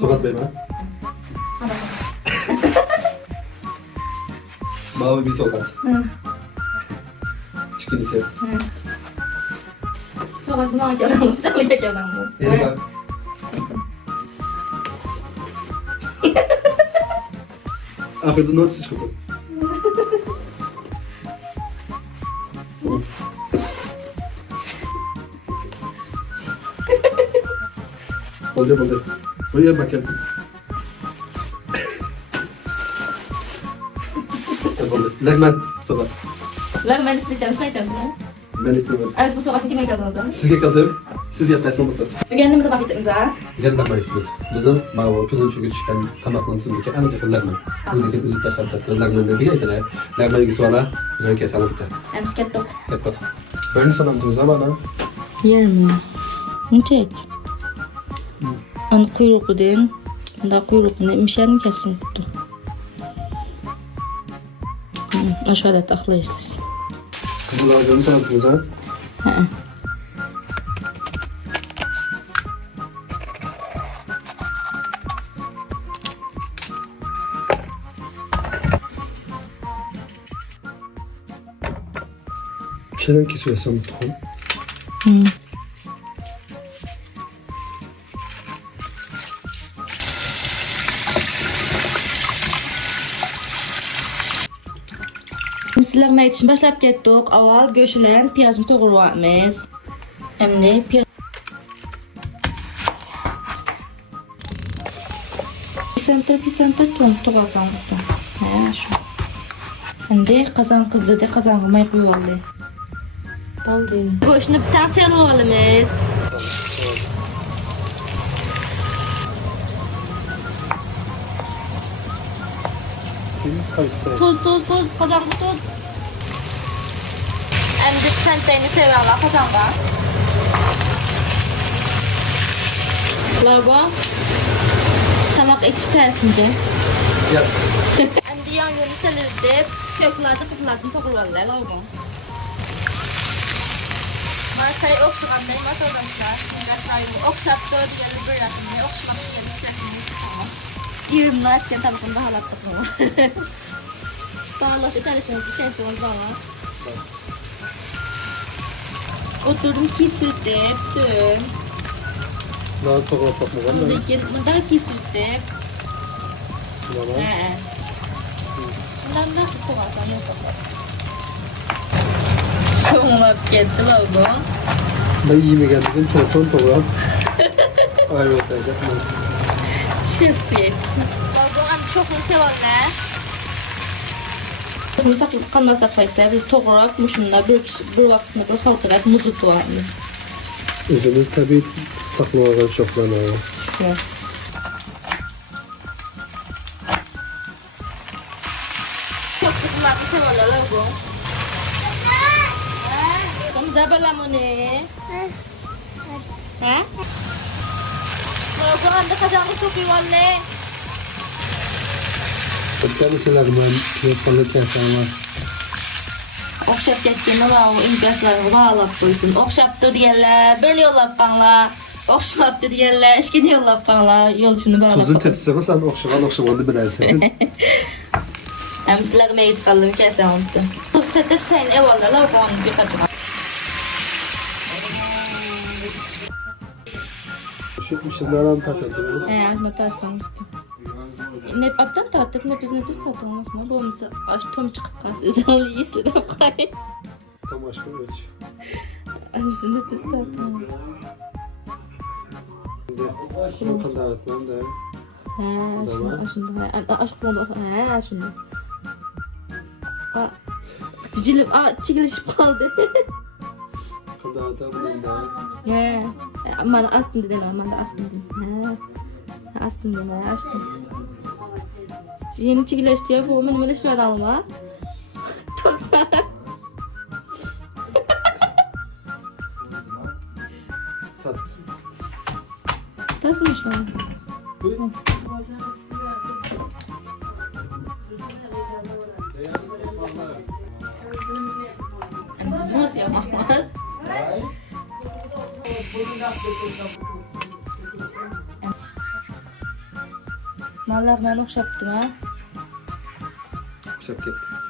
Sokat Bey ben. Mavi bir sokat. İkincisi. Sokat buna gelen bu. Sen öyle gelen bu. Yeni bak. Ahırda not çıktı. Oldu. Buraya bakın. Lagman sokat. Lagman isteyeceğim. Sayacağım. Ben istemedim. Evet bu sokakta kime geldiniz? Sizge kaldım. Siz yataysın burada. Bugün de bakıp imza. Gel lagman istiyoruz. Bizim mağabu tünün çünkü çıkan tamaklanısındaki en önceki lagman. Buradaki müzik taşlar takır lagman dediği gibi lagman ilgisi valla bizim kesanı bitti. Hem skettok. Hep bak. Böyle sanatımız ama lan. Yerim ne çek? An kuyruğu den. Da kuyruğunu imşanın kesin tuttu. Aşağıda taklayısız. Kızıl ağacının sanatımız ha. He. Bir şeyden kesiyorsan mutlu. Sizlermek için başlap kettik. Aval göçülen piyazını toğuruyapmiz. Şimdi piyaz Pisantır toğalsan tuttum. He şu. Şimdi kazan kızdı de kazan kımay koyuvaldı. Oldu. Göçünü bir tane siyah ovalımız. Tuz, kazanlı tuz. Şimdi sen seni seviyorlar kazanma. Logo. Samak ekşi tersinde. Yap. Şimdi yan yönü selirdi. Köklarda kızlardım tokurvalılar logo. Masayı okşuğandayım masadanlar. Şimdi okşat dördü gelir bir rakımda. Okşumak gelir şeklinde tamam. 20 açken tabii bunu daha lattık mı? Bağlaşık çalışıyoruz bir şey yapıyoruz bana. Oturdum ki sütte bütün. Daha tokat bakma var mı? Bundan ki sütte. Tamam. Bundan da kovarsan yapalım. Şuna gitti logo. Ben iyi mi geldim? Çok tokat. Ay yok öyle. Şefsiyet. Logo hem çok severler. Qanday saqlaysa biz to'g'riroq mushunda bir vaqtni bir xaltırab muz tutamiz. Özümüz tabii saklamadan çoxlanır. Çok qizlarni sevalar bu. Qanday bilamuni? Ha? Logo anda qazanni to'qiyolni. Kendisiler ben yapmalı kesin var. Okşap ketken var o imkaslarını bağlap koysun. Okşaptı diyenler, birini yollap bana. Okşaptı diyenler, eşkini yollap bana. Yol şunu bağlap. Tuzun tepsisi sen okşamanı bilersiniz. Hem sizler meyit kaldım kesin oldu. Tuz tetip sen ev alırlar, o onu bir kaçırma. Şimdiden takıldı. Şunu tarsam. Ne aptan tattık, ne biz tattık. Bu mesela aç tom çıkıp kalsın. Onu iyisi de koy. Tam aşkı ölç. Biz ne biz tattık. Şunu kadar etmem de. Şunu aşk oldu. Şunu. Cicilip, çekilişip kaldı. Kadar da bunda. Bana astın dedin, bana astın dedin. Astın dedin, açtım. Yeni çekileşti ya, bu benim eleştirme alıma. Tozlar. Tasmış lan. Zor ya Mahmut. Mallar bana okşaptım ha. Okşap ketdi.